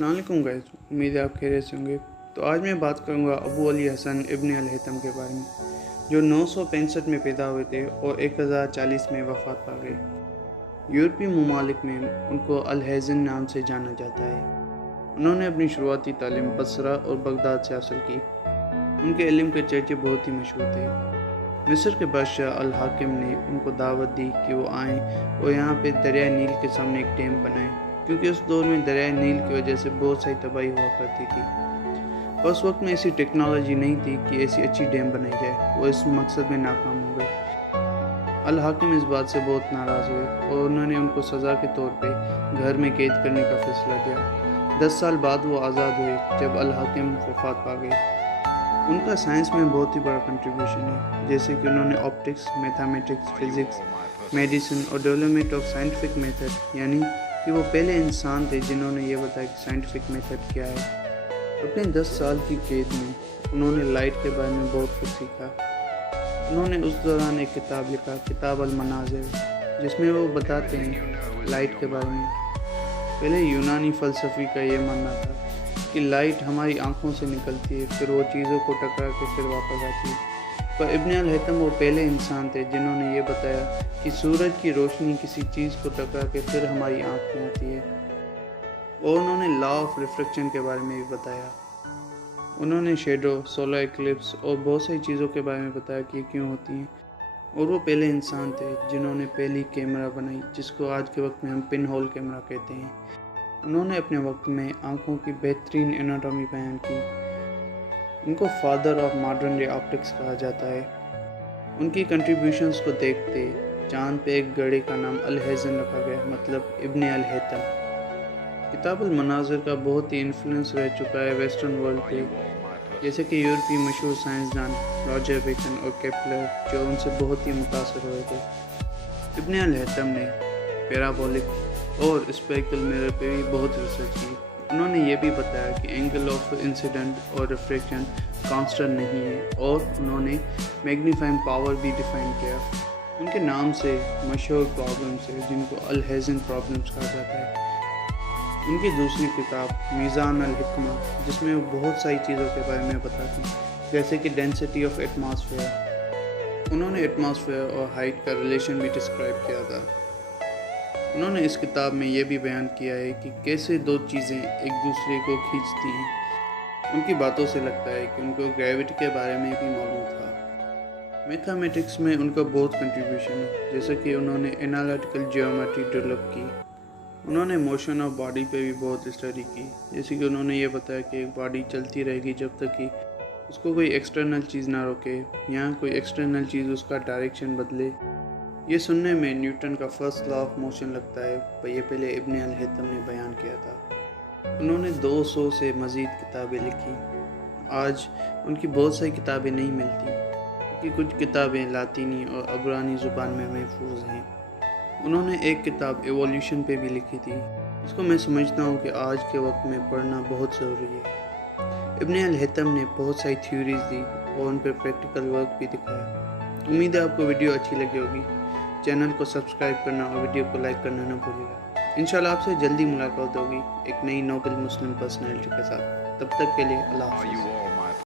अस्सलाम वालेकुम गाइस, उम्मीद है आप खैरियत से होंगे। तो आज मैं बात करूंगा अबू अली हसन इब्न अल हैथम के बारे में, जो 965 में पैदा हुए थे और 1040 में वफ़ात पा गए। यूरोपीय ममालिक में उनको अल हैज़न नाम से जाना जाता है। उन्होंने अपनी शुरुआती तालीम बसरा और बगदाद से हासिल की। उनके इल्म के चर्चे बहुत ही मशहूर थे। मिस्र के बादशाह अल हाकिम ने उनको दावत दी कि वो आएँ और यहाँ पे दरिया नील के सामने एक डैम बनाएं, क्योंकि उस दौर में दरिया नील की वजह से बहुत सारी तबाही हुआ करती थी। पर उस वक्त में ऐसी टेक्नोलॉजी नहीं थी कि ऐसी अच्छी डैम बनाई जाए। वो इस मकसद में नाकाम हो गए। अल हाकिम इस बात से बहुत नाराज़ हुए और उन्होंने उनको सज़ा के तौर पे घर में कैद करने का फैसला किया। 10 साल बाद वो आज़ाद हुए जब अल हाकिम वफ़ात पा गए। उनका साइंस में बहुत ही बड़ा कंट्रीब्यूशन है, जैसे कि उन्होंने ऑप्टिक्स, मैथमेटिक्स, फिज़िक्स, मेडिसिन और डेवलपमेंट ऑफ साइंटिफिक मेथड, यानी कि वो पहले इंसान थे जिन्होंने ये बताया कि साइंटिफिक मेथड क्या है। अपने 10 साल की कैद में उन्होंने लाइट के बारे में बहुत कुछ सीखा। उन्होंने उस दौरान एक किताब लिखा, किताब अल मनाज़िर, जिसमें वो बताते हैं लाइट के बारे में। पहले यूनानी फ़लसफ़ी का ये मानना था कि लाइट हमारी आँखों से निकलती है, फिर वो चीज़ों को टकरा के फिर वापस आती है। पर इब्न अल हैथम वो पहले इंसान थे जिन्होंने ये बताया कि सूरज की रोशनी किसी चीज़ को टकरा के फिर हमारी आँख में आती है। और उन्होंने लॉ ऑफ रिफ्रैक्शन के बारे में भी बताया। उन्होंने शेडो, सोलर एक्लिप्स और बहुत सारी चीज़ों के बारे में बताया कि क्यों होती हैं। और वो पहले इंसान थे जिन्होंने पहली कैमरा बनाई, जिसको आज के वक्त में हम पिन होल कैमरा कहते हैं। उन्होंने अपने वक्त में आँखों की बेहतरीन एनाटॉमी बयान की। उनको father of modern day optics कहा जाता है। उनकी कंट्रीब्यूशंस को देखते चांद पे एक घड़ी का नाम अल हैज़न रखा गया, मतलब इब्न अल हैथम। किताब अल मनाज़िर का बहुत ही इन्फ्लुएंस रह चुका है वेस्टर्न वर्ल्ड पे, जैसे कि यूरोपीय मशहूर साइंसदान रॉजर बेकन और केपलर, जो उनसे बहुत ही मुतासर हुए थे। इब्न अल हैथम ने पैराबोलिक और स्पेरिकल मिरर पे भी बहुत रिसर्च की। उन्होंने ये भी बताया कि एंगल ऑफ इंसिडेंट और रिफ्रैक्शन कांस्टेंट नहीं है, और उन्होंने मैग्नीफाइंग पावर भी डिफाइन किया। उनके नाम से मशहूर प्रॉब्लम्स है जिनको अल हैज़न प्रॉब्लम्स कहा जाता है। उनकी दूसरी किताब मीज़ान अल हिकमा, जिसमें वो बहुत सारी चीज़ों के बारे में बताते हैं, जैसे कि डेंसिटी ऑफ एटमॉस्फेयर। उन्होंने एटमॉस्फेयर और हाइट का रिलेशन भी डिस्क्राइब किया था। उन्होंने इस किताब में ये भी बयान किया है कि कैसे दो चीज़ें एक दूसरे को खींचती हैं। उनकी बातों से लगता है कि उनको ग्रेविटी के बारे में भी मालूम था। मैथमेटिक्स में उनका बहुत कंट्रीब्यूशन है, जैसे कि उन्होंने एनालिटिकल जियोमेट्री डेवलप की। उन्होंने मोशन ऑफ बॉडी पे भी बहुत स्टडी की, जैसे कि उन्होंने ये बताया कि एक बॉडी चलती रहेगी जब तक कि उसको कोई एक्सटर्नल चीज़ ना रोके, या कोई एक्सटर्नल चीज़ उसका डायरेक्शन बदले। ये सुनने में न्यूटन का फर्स्ट लॉ ऑफ मोशन लगता है, पर यह पहले इब्न अल हैथम ने बयान किया था। उन्होंने 200 से मज़ीद किताबें लिखी। आज उनकी बहुत सारी किताबें नहीं मिलती, क्योंकि कुछ किताबें लातीनी और अब्रानी ज़ुबान में महफूज हैं। उन्होंने एक किताब एवोल्यूशन पे भी लिखी थी, जिसको मैं समझता हूँ कि आज के वक्त में पढ़ना बहुत ज़रूरी है। इब्न अल हैथम ने बहुत सारी थ्योरीज दी और उन पर प्रैक्टिकल वर्क भी दिखाया। उम्मीद है आपको वीडियो अच्छी लगी होगी। चैनल को सब्सक्राइब करना और वीडियो को लाइक करना न भूलिएगा। इंशाल्लाह आपसे जल्दी मुलाकात होगी एक नई नोबल मुस्लिम पर्सनैलिटी के साथ। तब तक के लिए अल्लाह हाफ़िज़।